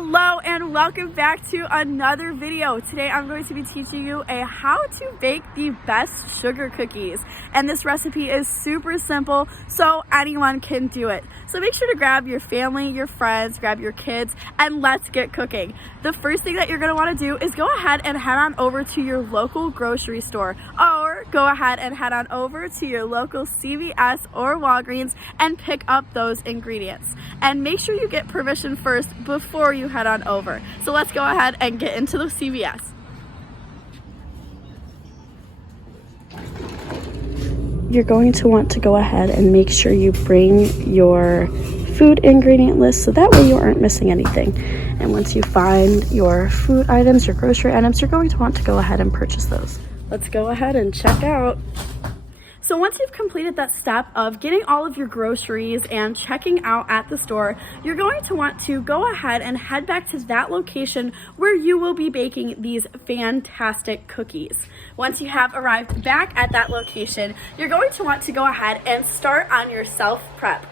Hello and welcome back to another video. Today I'm going to be teaching you how to bake the best sugar cookies. And this recipe is super simple, so anyone can do it. So make sure to grab your family, your friends, grab your kids, and let's get cooking. The first thing that you're going to want to do is go ahead and head on over to your local grocery store, or go ahead and head on over to your local CVS or Walgreens and pick up those ingredients. And make sure you get permission first before you head on over. So let's go ahead and get into the CVS. You're going to want to go ahead and make sure you bring your food ingredient list so that way you aren't missing anything. And once you find your food items, your grocery items, you're going to want to go ahead and purchase those. Let's go ahead and check out. So once you've completed that step of getting all of your groceries and checking out at the store, you're going to want to go ahead and head back to that location where you will be baking these fantastic cookies. Once you have arrived back at that location, you're going to want to go ahead and start on your self-prep.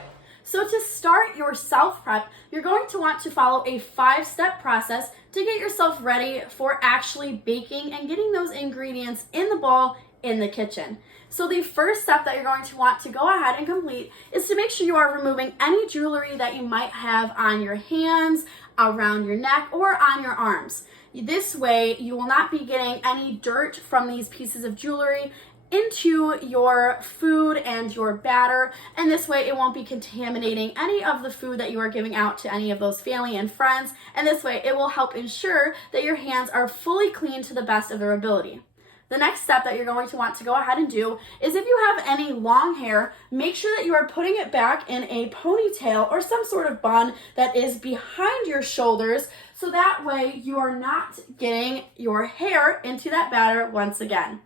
So to start your self-prep, you're going to want to follow a 5-step process to get yourself ready for actually baking and getting those ingredients in the bowl in the kitchen. So the first step that you're going to want to go ahead and complete is to make sure you are removing any jewelry that you might have on your hands, around your neck, or on your arms. This way, you will not be getting any dirt from these pieces of jewelry into your food and your batter, and this way it won't be contaminating any of the food that you are giving out to any of those family and friends, and this way it will help ensure that your hands are fully clean to the best of their ability. The next step that you're going to want to go ahead and do is, if you have any long hair, make sure that you are putting it back in a ponytail or some sort of bun that is behind your shoulders, so that way you are not getting your hair into that batter once again.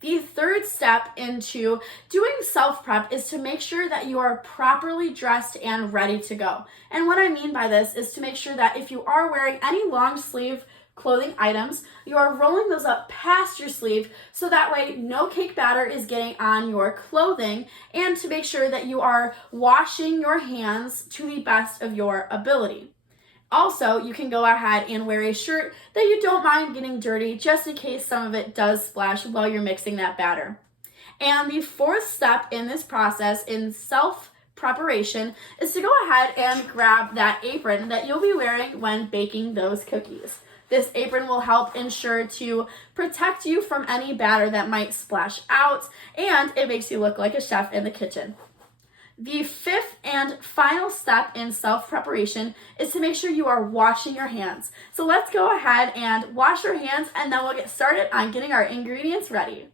The third step into doing self-prep is to make sure that you are properly dressed and ready to go. And what I mean by this is to make sure that if you are wearing any long sleeve clothing items, you are rolling those up past your sleeve so that way no cake batter is getting on your clothing, and to make sure that you are washing your hands to the best of your ability. Also, you can go ahead and wear a shirt that you don't mind getting dirty, just in case some of it does splash while you're mixing that batter. And the fourth step in this process in self-preparation is to go ahead and grab that apron that you'll be wearing when baking those cookies. This apron will help ensure to protect you from any batter that might splash out, and it makes you look like a chef in the kitchen. The fifth and final step in self-preparation is to make sure you are washing your hands. So let's go ahead and wash our hands, and then we'll get started on getting our ingredients ready.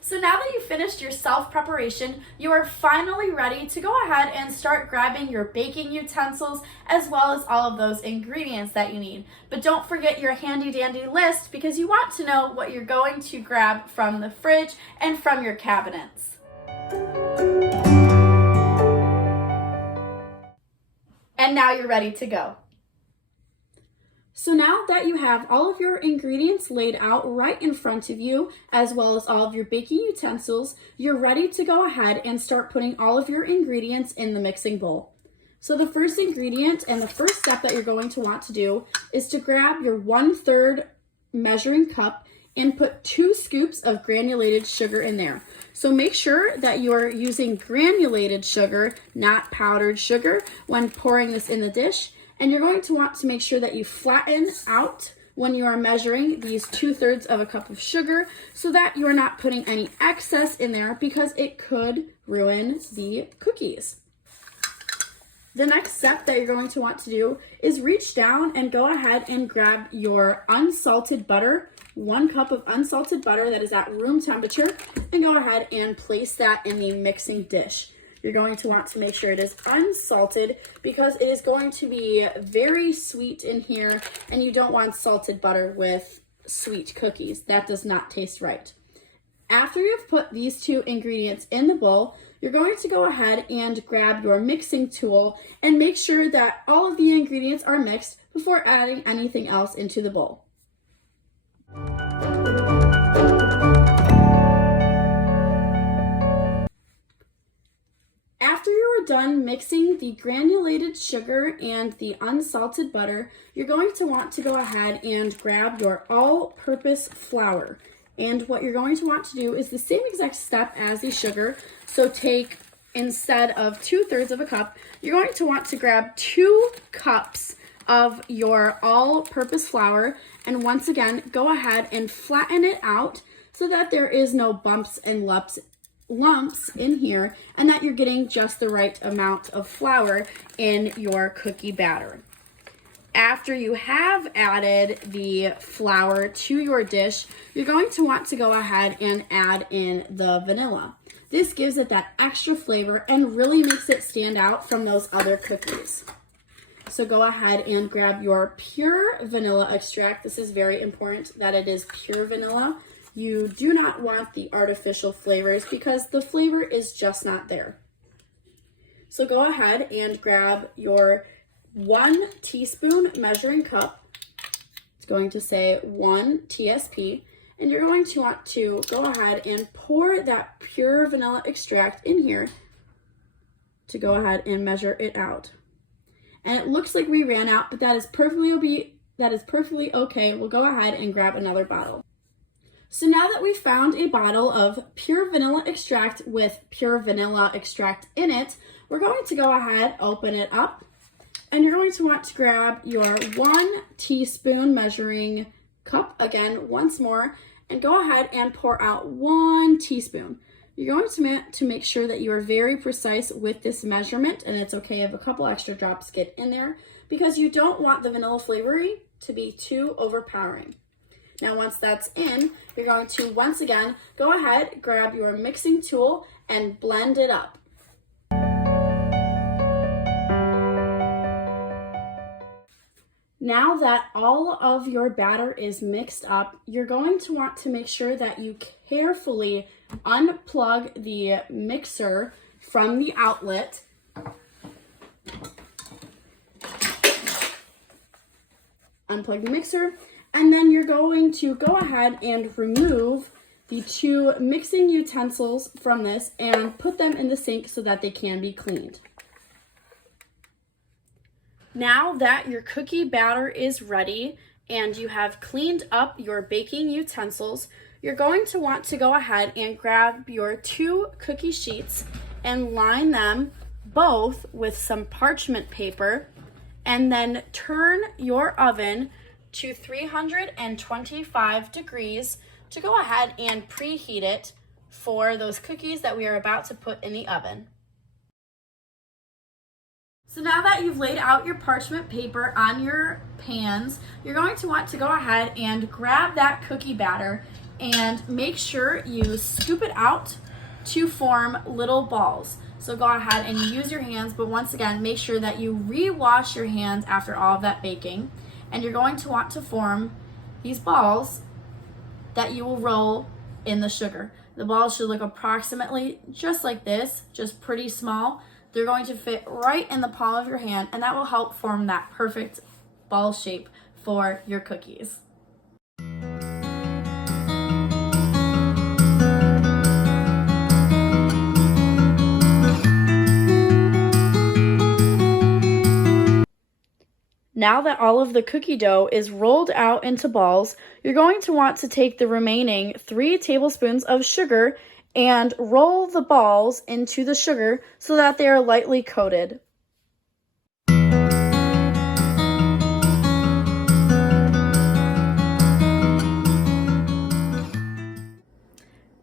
So now that you've finished your self-preparation, you are finally ready to go ahead and start grabbing your baking utensils as well as all of those ingredients that you need. But don't forget your handy dandy list, because you want to know what you're going to grab from the fridge and from your cabinets. And now you're ready to go. So now that you have all of your ingredients laid out right in front of you, as well as all of your baking utensils, you're ready to go ahead and start putting all of your ingredients in the mixing bowl. So the first ingredient and the first step that you're going to want to do is to grab your 1/3 measuring cup and put 2 scoops of granulated sugar in there. So make sure that you are using granulated sugar, not powdered sugar, when pouring this in the dish. And you're going to want to make sure that you flatten out when you are measuring these 2/3 of a cup of sugar, so that you are not putting any excess in there, because it could ruin the cookies. The next step that you're going to want to do is reach down and go ahead and grab your unsalted butter, 1 cup of unsalted butter that is at room temperature, and go ahead and place that in the mixing dish. You're going to want to make sure it is unsalted, because it is going to be very sweet in here, and you don't want salted butter with sweet cookies. That does not taste right. After you've put these 2 ingredients in the bowl, you're going to go ahead and grab your mixing tool and make sure that all of the ingredients are mixed before adding anything else into the bowl. done mixing the granulated sugar and the unsalted butter, you're going to want to go ahead and grab your all-purpose flour. And what you're going to want to do is the same exact step as the sugar. So take, instead of 2/3 of a cup, you're going to want to grab 2 cups of your all-purpose flour. And once again, go ahead and flatten it out so that there is no bumps and lumps in here, and that you're getting just the right amount of flour in your cookie batter. After you have added the flour to your dish, you're going to want to go ahead and add in the vanilla. This gives it that extra flavor and really makes it stand out from those other cookies. So go ahead and grab your pure vanilla extract. This is very important that it is pure vanilla. You do not want the artificial flavors because the flavor is just not there. So go ahead and grab your 1 teaspoon measuring cup. It's going to say 1 TSP. And you're going to want to go ahead and pour that pure vanilla extract in here to go ahead and measure it out. And it looks like we ran out, but that is perfectly okay. We'll go ahead and grab another bottle. So now that we've found a bottle of pure vanilla extract with pure vanilla extract in it, we're going to go ahead, open it up, and you're going to want to grab your 1 teaspoon measuring cup again once more, and go ahead and pour out 1 teaspoon. You're going to make sure that you are very precise with this measurement, and it's okay if a couple extra drops get in there because you don't want the vanilla flavoring to be too overpowering. Now, once that's in, you're going to, once again, go ahead, grab your mixing tool and blend it up. Now that all of your batter is mixed up, you're going to want to make sure that you carefully unplug the mixer from the outlet. Unplug the mixer. And then you're going to go ahead and remove the 2 mixing utensils from this and put them in the sink so that they can be cleaned. Now that your cookie batter is ready and you have cleaned up your baking utensils, you're going to want to go ahead and grab your 2 cookie sheets and line them both with some parchment paper, and then turn your oven to 325 degrees to go ahead and preheat it for those cookies that we are about to put in the oven. So now that you've laid out your parchment paper on your pans, you're going to want to go ahead and grab that cookie batter and make sure you scoop it out to form little balls. So go ahead and use your hands, but once again, make sure that you re-wash your hands after all of that baking. And you're going to want to form these balls that you will roll in the sugar. The balls should look approximately just like this, just pretty small. They're going to fit right in the palm of your hand, and that will help form that perfect ball shape for your cookies. Now that all of the cookie dough is rolled out into balls, you're going to want to take the remaining 3 tablespoons of sugar and roll the balls into the sugar so that they are lightly coated.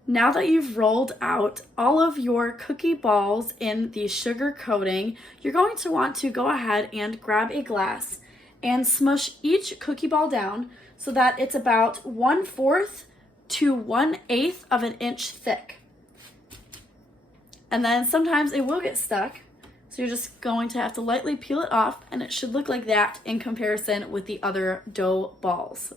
Now that you've rolled out all of your cookie balls in the sugar coating, you're going to want to go ahead and grab a glass and smush each cookie ball down so that it's about 1/4 to 1/8 of an inch thick. And then sometimes it will get stuck, so you're just going to have to lightly peel it off, and it should look like that in comparison with the other dough balls.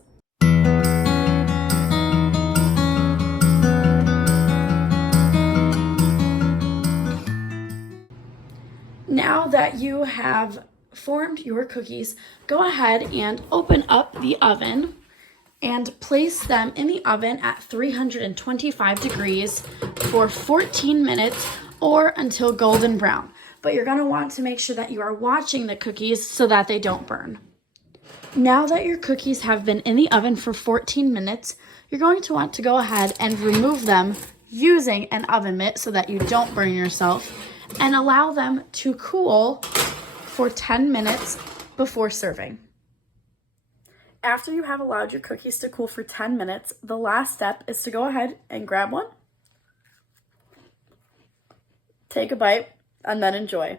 Now that you have formed your cookies, go ahead and open up the oven and place them in the oven at 325 degrees for 14 minutes or until golden brown. but you're going to want to make sure that you are watching the cookies so that they don't burn. Now that your cookies have been in the oven for 14 minutes, you're going to want to go ahead and remove them using an oven mitt so that you don't burn yourself, and allow them to cool for 10 minutes before serving. After you have allowed your cookies to cool for 10 minutes, the last step is to go ahead and grab one, take a bite, and then enjoy.